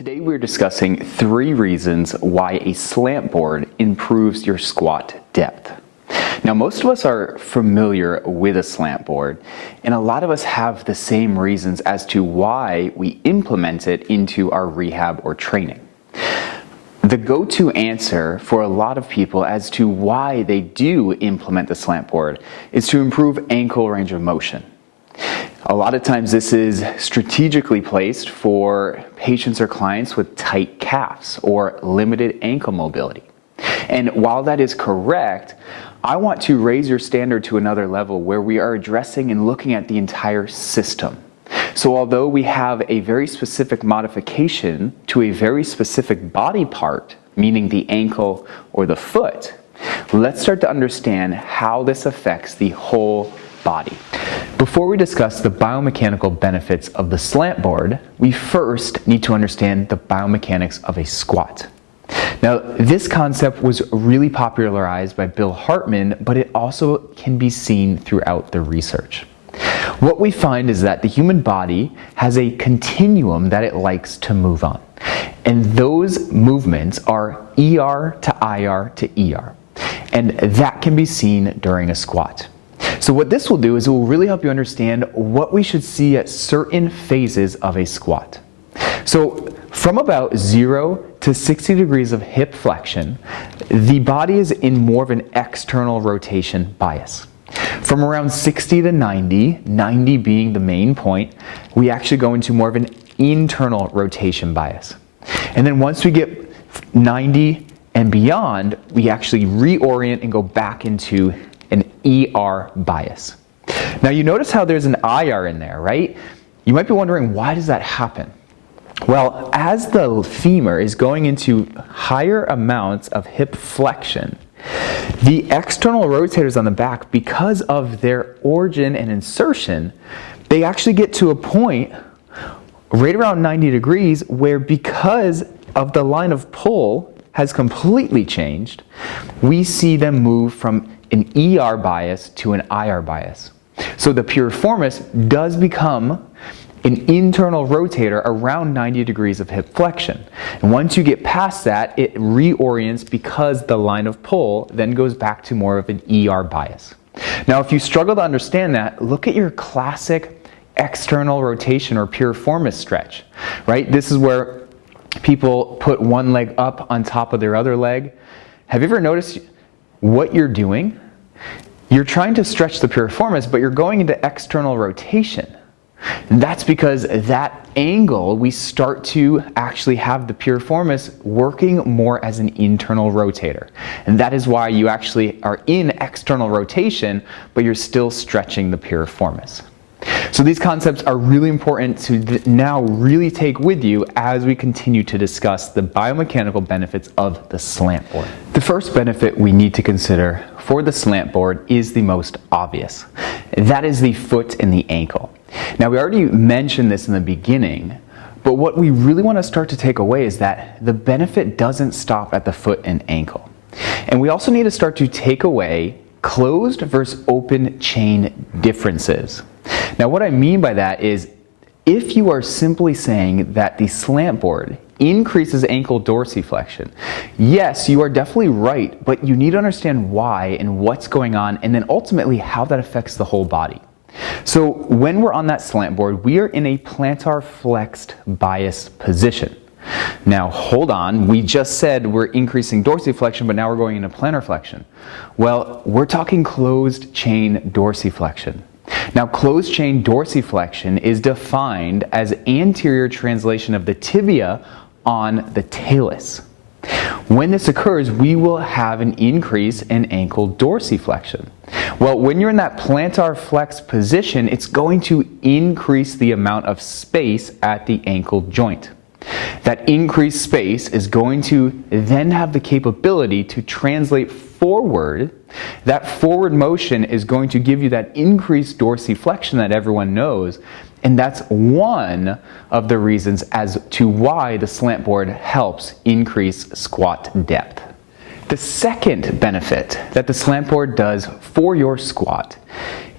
Today we're discussing 3 reasons why a slant board improves your squat depth. Now most of us are familiar with a slant board, and a lot of us have the same reasons as to why we implement it into our rehab or training. The go-to answer for a lot of people as to why they do implement the slant board is to improve ankle range of motion. A lot of times this is strategically placed for patients or clients with tight calves or limited ankle mobility. And while that is correct, I want to raise your standard to another level where we are addressing and looking at the entire system. So although we have a very specific modification to a very specific body part, meaning the ankle or the foot, let's start to understand how this affects the whole body. Before we discuss the biomechanical benefits of the slant board, we first need to understand the biomechanics of a squat. Now, this concept was really popularized by Bill Hartman, but it also can be seen throughout the research. What we find is that the human body has a continuum that it likes to move on. And those movements are ER to IR to ER. And that can be seen during a squat. So what this will do is it will really help you understand what we should see at certain phases of a squat. So from about 0 to 60 degrees of hip flexion, the body is in more of an external rotation bias. From around 60 to 90, 90 being the main point, we actually go into more of an internal rotation bias. And then once we get 90 and beyond, we actually reorient and go back into an ER bias. Now you notice how there's an IR in there, right? You might be wondering, why does that happen? Well, as the femur is going into higher amounts of hip flexion, the external rotators on the back, because of their origin and insertion, they actually get to a point right around 90 degrees where, because of the line of pull has completely changed, we see them move from an ER bias to an IR bias. So the piriformis does become an internal rotator around 90 degrees of hip flexion. And once you get past that, it reorients because the line of pull then goes back to more of an ER bias. Now, if you struggle to understand that, look at your classic external rotation or piriformis stretch, right? This is where people put one leg up on top of their other leg. Have you ever noticed what you're doing? You're trying to stretch the piriformis, but you're going into external rotation. And that's because that angle, we start to actually have the piriformis working more as an internal rotator. And that is why you actually are in external rotation, but you're still stretching the piriformis. So these concepts are really important to now really take with you as we continue to discuss the biomechanical benefits of the slant board. The first benefit we need to consider for the slant board is the most obvious. That is the foot and the ankle. Now, we already mentioned this in the beginning, but what we really want to start to take away is that the benefit doesn't stop at the foot and ankle. And we also need to start to take away closed versus open chain differences. Now, what I mean by that is, if you are simply saying that the slant board increases ankle dorsiflexion, yes, you are definitely right, but you need to understand why and what's going on, and then ultimately how that affects the whole body. So when we're on that slant board, we are in a plantar flexed bias position. Now hold on, we just said we're increasing dorsiflexion, but now we're going into plantar flexion. Well, we're talking closed chain dorsiflexion. Now, closed chain dorsiflexion is defined as anterior translation of the tibia on the talus. When this occurs, we will have an increase in ankle dorsiflexion. Well, when you're in that plantar flex position, it's going to increase the amount of space at the ankle joint. That increased space is going to then have the capability to translate forward. That forward motion is going to give you that increased dorsiflexion that everyone knows, and that's one of the reasons as to why the slant board helps increase squat depth. The second benefit that the slant board does for your squat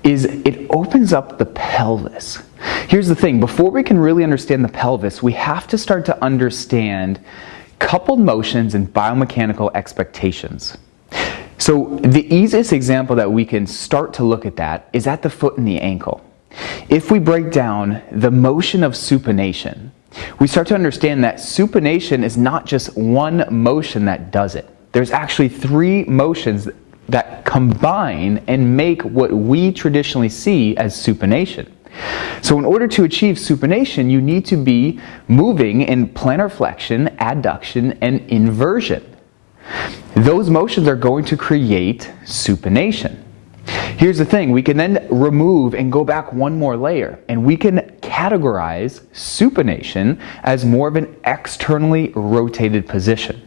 is it opens up the pelvis. Here's the thing, before we can really understand the pelvis, we have to start to understand coupled motions and biomechanical expectations. So the easiest example that we can start to look at that is at the foot and the ankle. If we break down the motion of supination, we start to understand that supination is not just one motion that does it. There's actually three motions that combine and make what we traditionally see as supination. So in order to achieve supination, you need to be moving in plantar flexion, adduction, and inversion. Those motions are going to create supination. Here's the thing, we can then remove and go back one more layer, and we can categorize supination as more of an externally rotated position.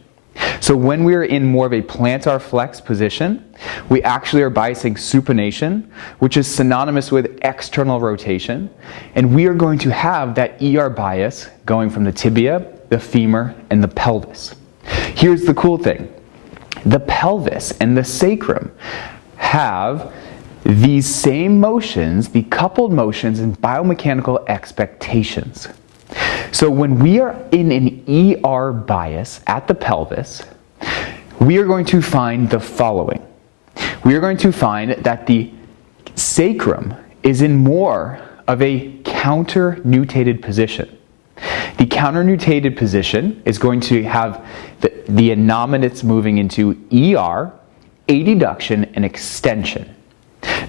So when we're in more of a plantar flex position, we actually are biasing supination, which is synonymous with external rotation, and we are going to have that ER bias going from the tibia, the femur, and the pelvis. Here's the cool thing. The pelvis and the sacrum have these same motions, the coupled motions and biomechanical expectations. So when we are in an ER bias at the pelvis, we are going to find the following. We are going to find that the sacrum is in more of a counter-nutated position. The counter-nutated position is going to have the innominates moving into ER, adduction, and extension.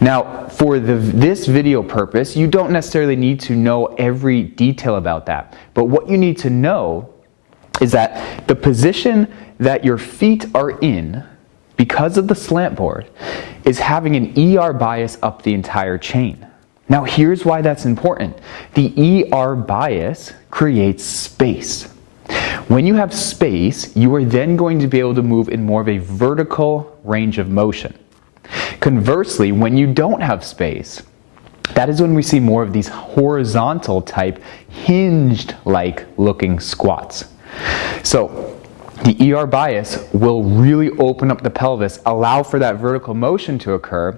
Now, for this video purpose, you don't necessarily need to know every detail about that, but what you need to know is that the position that your feet are in, because of the slant board, is having an ER bias up the entire chain. Now here's why that's important. The ER bias creates space. When you have space, you are then going to be able to move in more of a vertical range of motion. Conversely, when you don't have space, that is when we see more of these horizontal type, hinged-like looking squats. So the ER bias will really open up the pelvis, allow for that vertical motion to occur.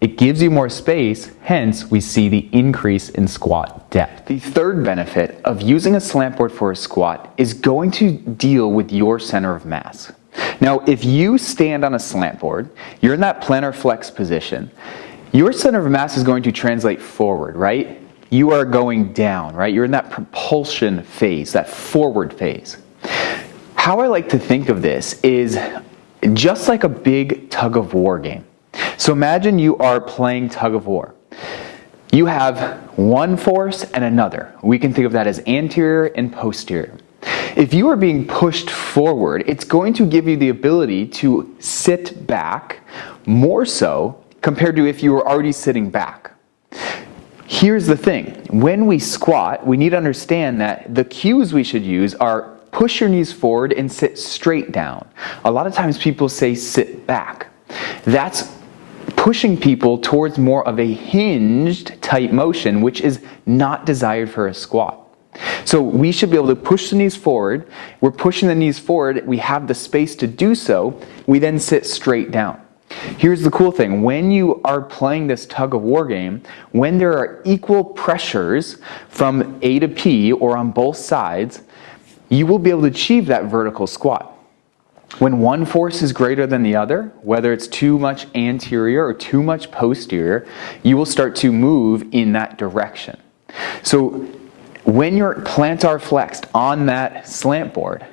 It gives you more space, hence we see the increase in squat depth. The third benefit of using a slant board for a squat is going to deal with your center of mass. Now, if you stand on a slant board, you're in that plantar flex position, your center of mass is going to translate forward, right? You are going down, right? You're in that propulsion phase, that forward phase. How I like to think of this is just like a big tug of war game. So imagine you are playing tug of war. You have one force and another. We can think of that as anterior and posterior. If you are being pushed forward, it's going to give you the ability to sit back more so compared to if you were already sitting back. Here's the thing. When we squat, we need to understand that the cues we should use are push your knees forward and sit straight down. A lot of times people say sit back. That's pushing people towards more of a hinged type motion, which is not desired for a squat. So we should be able to push the knees forward. We're pushing the knees forward. We have the space to do so. We then sit straight down. Here's the cool thing. When you are playing this tug of war game, when there are equal pressures from A to P or on both sides, you will be able to achieve that vertical squat. When one force is greater than the other, whether it's too much anterior or too much posterior, you will start to move in that direction. So when you're plantar flexed on that slant board,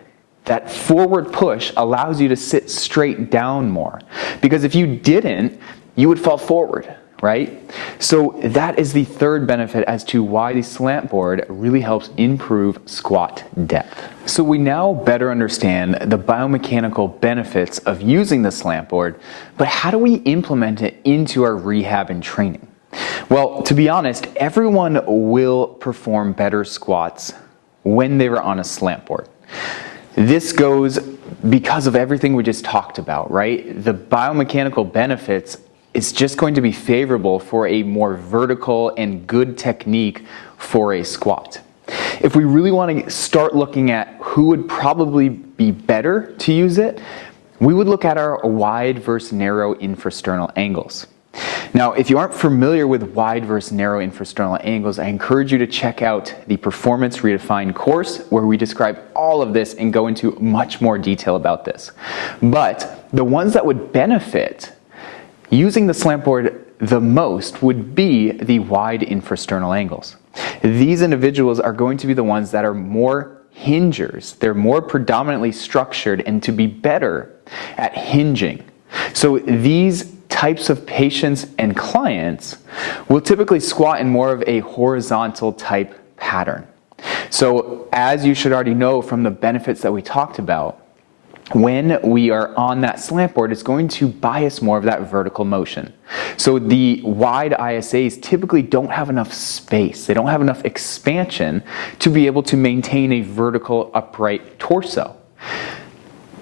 that forward push allows you to sit straight down more. Because if you didn't, you would fall forward, right? So that is the third benefit as to why the slant board really helps improve squat depth. So we now better understand the biomechanical benefits of using the slant board, but how do we implement it into our rehab and training? Well, to be honest, everyone will perform better squats when they were on a slant board. This goes because of everything we just talked about, right? The biomechanical benefits is just going to be favorable for a more vertical and good technique for a squat. If we really want to start looking at who would probably be better to use it, we would look at our wide versus narrow infrasternal angles. Now, if you aren't familiar with wide versus narrow infrasternal angles, I encourage you to check out the Performance Redefined course where we describe all of this and go into much more detail about this. But the ones that would benefit using the slant board the most would be the wide infrasternal angles. These individuals are going to be the ones that are more hingers. They're more predominantly structured and to be better at hinging. So these types of patients and clients will typically squat in more of a horizontal type pattern. So as you should already know from the benefits that we talked about, when we are on that slant board, it's going to bias more of that vertical motion. So the wide ISAs typically don't have enough space. They don't have enough expansion to be able to maintain a vertical upright torso.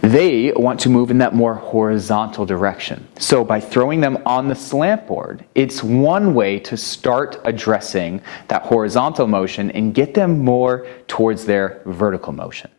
They want to move in that more horizontal direction. So by throwing them on the slant board, it's one way to start addressing that horizontal motion and get them more towards their vertical motion.